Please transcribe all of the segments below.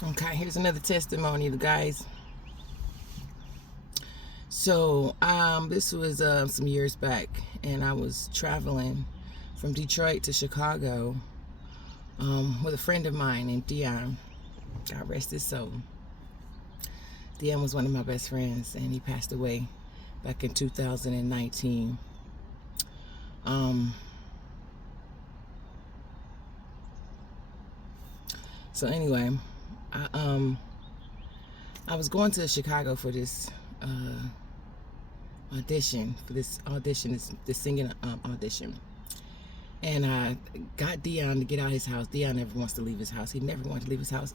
Okay, here's another testimony, guys. So, this was some years back, and I was traveling from Detroit to Chicago with a friend of mine named Dion. God rest his soul. Dion was one of my best friends, and he passed away back in 2019. So anyway, I was going to Chicago for this audition, this singing audition. And I got Dion to get out of his house. Dion never wants to leave his house. He never wanted to leave his house.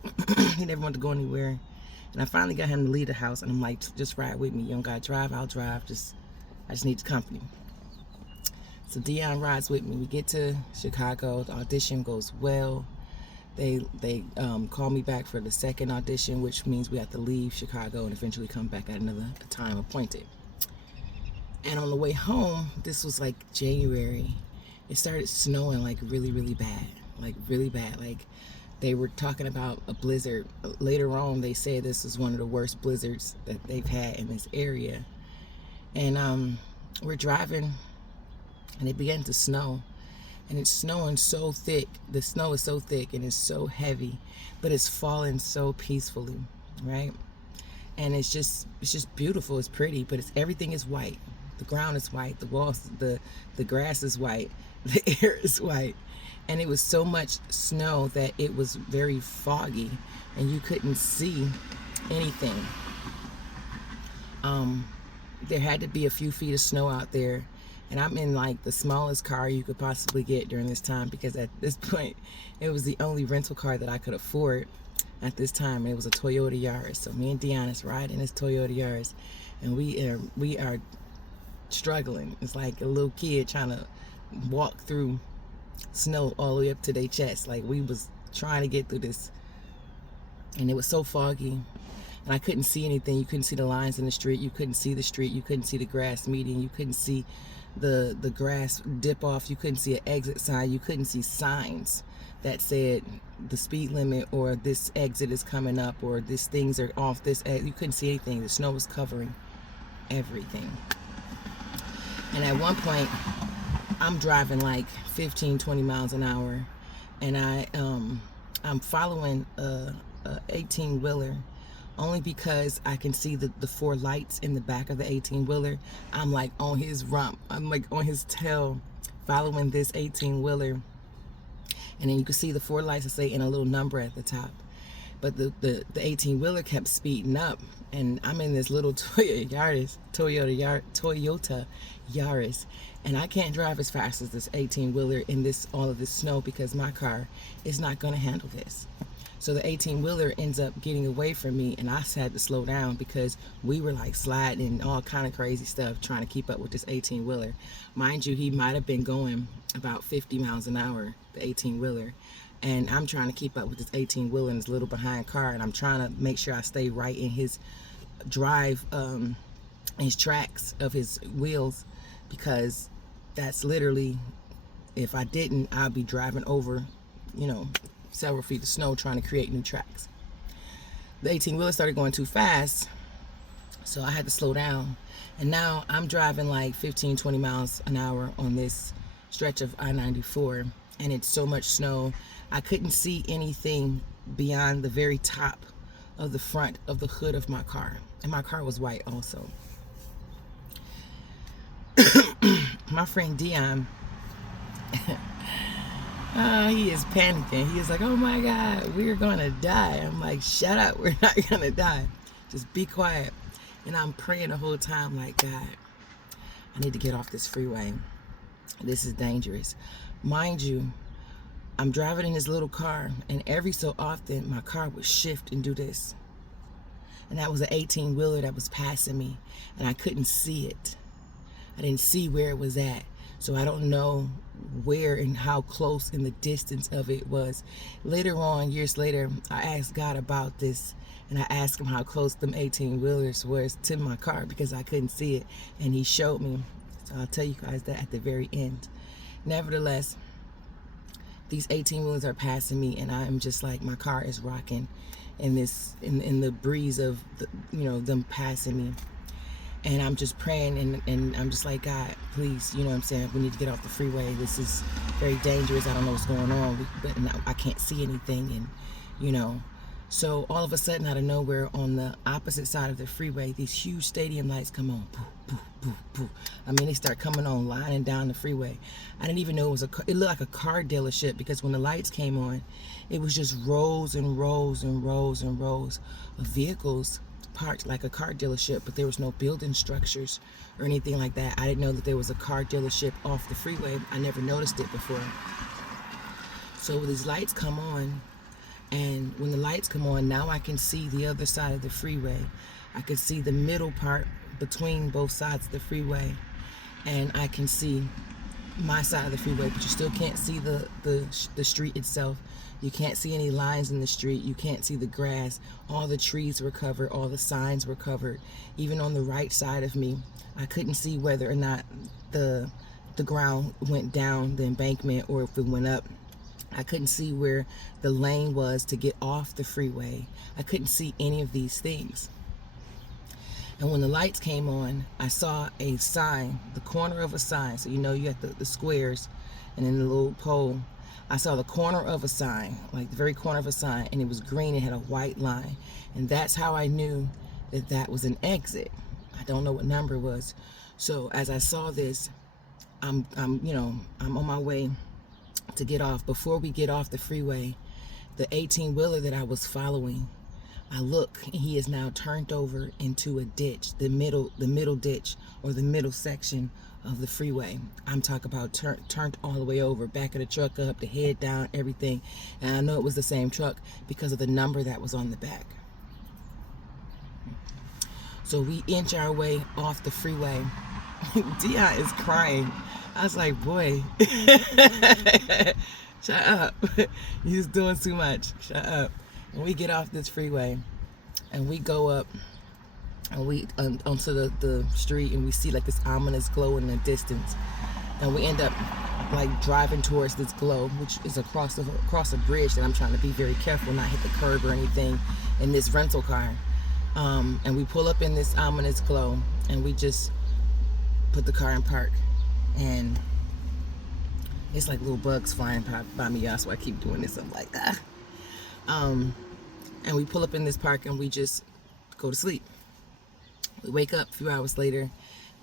He never wanted to go anywhere. And I finally got him to leave the house. And I'm like, just ride with me. You don't got to drive. I'll drive. I just need the company. So Dion rides with me. We get to Chicago. The audition goes well. They call me back for the second audition, which means we have to leave Chicago and eventually come back at another time appointed. And on the way home, this was like January, it started snowing like really, really bad. Like really bad. Like they were talking about a blizzard. Later on, they said this was one of the worst blizzards that they've had in this area. And we're driving and it began to snow. And it's snowing so thick. The snow is so thick and it's so heavy, but it's falling so peacefully, right? And it's just beautiful. It's pretty, but everything is white. The ground is white. The walls, the grass is white. The air is white. And it was so much snow that it was very foggy, and you couldn't see anything. There had to be a few feet of snow out there. And I'm in like the smallest car you could possibly get during this time, because at this point, it was the only rental car that I could afford at this time. It was a Toyota Yaris. So me and Dion is riding this Toyota Yaris, and we are struggling. It's like a little kid trying to walk through snow all the way up to their chest. Like we was trying to get through this, and it was so foggy. And I couldn't see anything. You couldn't see the lines in the street. You couldn't see the street. You couldn't see the grass median. You couldn't see the grass dip off. You couldn't see an exit sign. You couldn't see signs that said the speed limit, or this exit is coming up, or these things are off this exit. You couldn't see anything. The snow was covering everything. And at one point, I'm driving like 15, 20 miles an hour, and I'm following a 18-wheeler. Only because I can see the four lights in the back of the 18-wheeler. I'm like on his rump. I'm like on his tail, following this 18-wheeler. And then you can see the four lights that say in a little number at the top. But the 18-wheeler kept speeding up. And I'm in this little Toyota Yaris. And I can't drive as fast as this 18-wheeler in all of this snow, because my car is not going to handle this. So the 18-wheeler ends up getting away from me, and I had to slow down because we were like sliding and all kind of crazy stuff trying to keep up with this 18-wheeler. Mind you, he might have been going about 50 miles an hour, the 18-wheeler. And I'm trying to keep up with this 18-wheeler in this little behind car, and I'm trying to make sure I stay right in his drive, his tracks of his wheels, because that's literally, if I didn't, I'd be driving over, several feet of snow trying to create new tracks. The 18-wheeler started going too fast, so I had to slow down. And now I'm driving like 15, 20 miles an hour on this stretch of I-94, and it's so much snow. I couldn't see anything beyond the very top of the front of the hood of my car. And my car was white also. My friend Dion, he is panicking. He is like, oh my God, we're gonna die. I'm like, shut up, we're not gonna die. Just be quiet. And I'm praying the whole time like, God, I need to get off this freeway. This is dangerous. Mind you, I'm driving in this little car, and every so often my car would shift and do this. And that was an 18-wheeler that was passing me, and I couldn't see it. I didn't see where it was at. So I don't know where and how close in the distance of it was. Later on, years later, I asked God about this, and I asked him how close them 18-wheelers was to my car, because I couldn't see it, and he showed me. So I'll tell you guys that at the very end. Nevertheless, these 18-wheelers are passing me, and I'm just like, my car is rocking in the breeze of them passing me. And I'm just praying, and I'm just like, God, please, you know what I'm saying, we need to get off the freeway. This is very dangerous. I don't know what's going on, but I can't see anything. And so all of a sudden, out of nowhere, on the opposite side of the freeway, these huge stadium lights come on. Poof, poof, poof, poof. I mean, they start coming on, lining down the freeway. I didn't even know it looked like a car dealership, because when the lights came on, it was just rows and rows and rows and rows of vehicles parked like a car dealership, but there was no building structures or anything like that. I didn't know that there was a car dealership off the freeway. I never noticed it before. So these lights come on, and when the lights come on, now I can see the other side of the freeway. I can see the middle part between both sides of the freeway, and I can see my side of the freeway, but you still can't see the street itself. You can't see any lines in the street. You can't see the grass. All the trees were covered. All the signs were covered. Even on the right side of me, I couldn't see whether or not the ground went down the embankment or if it went up. I couldn't see where the lane was to get off the freeway. I couldn't see any of these things. And when the lights came on, I saw a sign, the corner of a sign. So you got the squares and then the little pole. I saw the corner of a sign, like the very corner of a sign, and it was green and had a white line. And that's how I knew that that was an exit. I don't know what number it was. So as I saw this, I'm on my way to get off. Before we get off the freeway, the 18-wheeler that I was following, I look, and he is now turned over into a ditch, the middle ditch, or the middle section of the freeway. I'm talking about turned all the way over, back of the truck up, the head down, everything. And I know it was the same truck because of the number that was on the back. So we inch our way off the freeway. Dion is crying. I was like, boy, shut up. You're just doing too much. Shut up. And we get off this freeway, and we go up, and we onto the street, and we see like this ominous glow in the distance, and we end up like driving towards this glow, which is across a bridge that I'm trying to be very careful not hit the curb or anything in this rental car. And we pull up in this ominous glow, and we just put the car in park, and it's like little bugs flying by me, y'all, so I keep doing this. I'm like, and we pull up in this park, and we just go to sleep. We wake up a few hours later.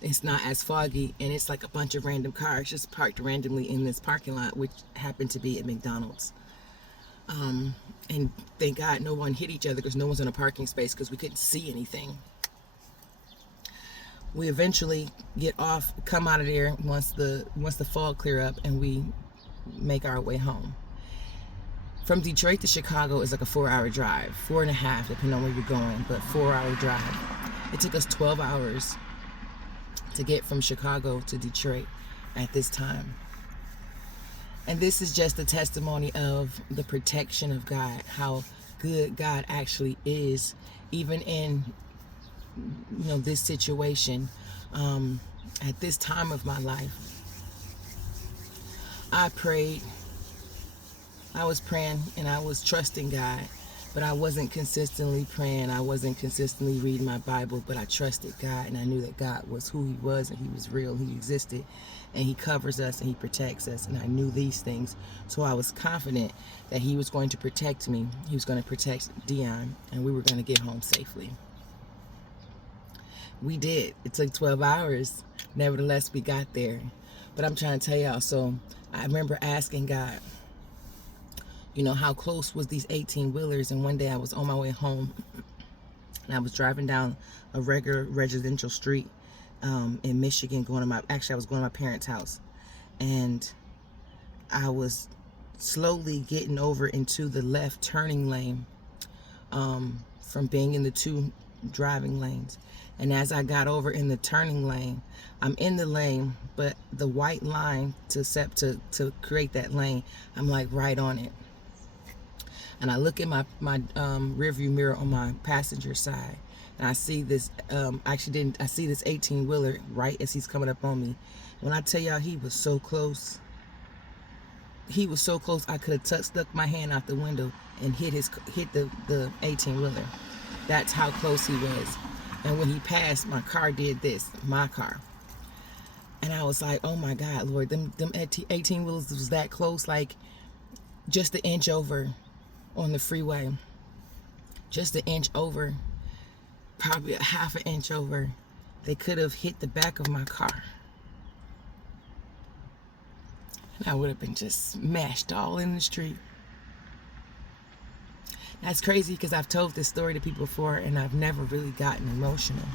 It's not as foggy, and it's like a bunch of random cars just parked randomly in this parking lot, which happened to be at McDonald's. And thank God no one hit each other, because no one's in a parking space, because we couldn't see anything. We eventually get off, come out of there once the fog clear up, and we make our way home. From Detroit to Chicago is like a 4-hour drive, 4.5 depending on where you're going, but 4-hour drive. It took us 12 hours to get from Chicago to Detroit at this time. And this is just a testimony of the protection of God, how good God actually is, even in this situation. At this time of my life, I was praying and I was trusting God, but I wasn't consistently praying. I wasn't consistently reading my Bible, but I trusted God, and I knew that God was who He was, and He was real, He existed, and He covers us and He protects us, and I knew these things. So I was confident that He was going to protect me. He was going to protect Dion, and we were going to get home safely. We did. It took 12 hours. Nevertheless, we got there. But I'm trying to tell y'all, so I remember asking God, how close was these 18-wheelers? And one day I was on my way home, and I was driving down a regular residential street in Michigan, I was going to my parents' house. And I was slowly getting over into the left turning lane from being in the two driving lanes. And as I got over in the turning lane, I'm in the lane, but the white line to create that lane, I'm like right on it. And I look at my rearview mirror on my passenger side, and I see this. I see this 18-wheeler right as he's coming up on me. When I tell y'all, he was so close. he was so close I could have stuck my hand out the window and hit the 18-wheeler. That's how close he was. And when he passed, my car did this, my car. And I was like, oh my God, Lord, them 18 wheels was that close, like just an inch over on the freeway. Just an inch over, probably a half an inch over. They could have hit the back of my car. And I would have been just smashed all in the street. That's crazy because I've told this story to people before and I've never really gotten emotional.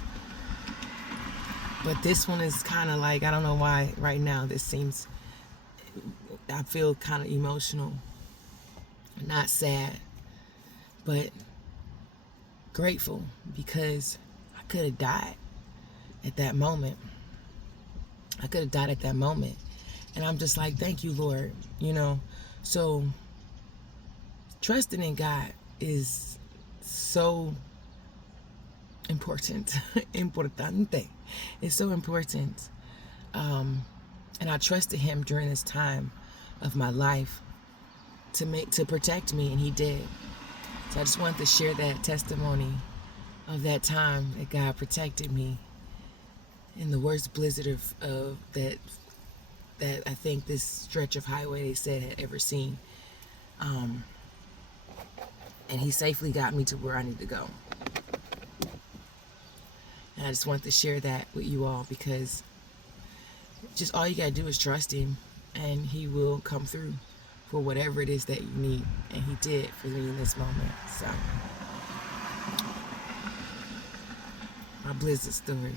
But this one is kind of like, I don't know why right now this seems, I feel kind of emotional. Not sad, but grateful because I could have died at that moment. I could have died at that moment. And I'm just like, thank you, Lord. You know, so trusting in God is so important. Importante. It's so important. And I trusted him during this time of my life to protect me, and he did. So I just wanted to share that testimony of that time that God protected me in the worst blizzard of that I think this stretch of highway, they said, had ever seen. And he safely got me to where I need to go. And I just wanted to share that with you all because just all you gotta do is trust him and he will come through for whatever it is that you need. And he did for me in this moment. So, my blizzard story.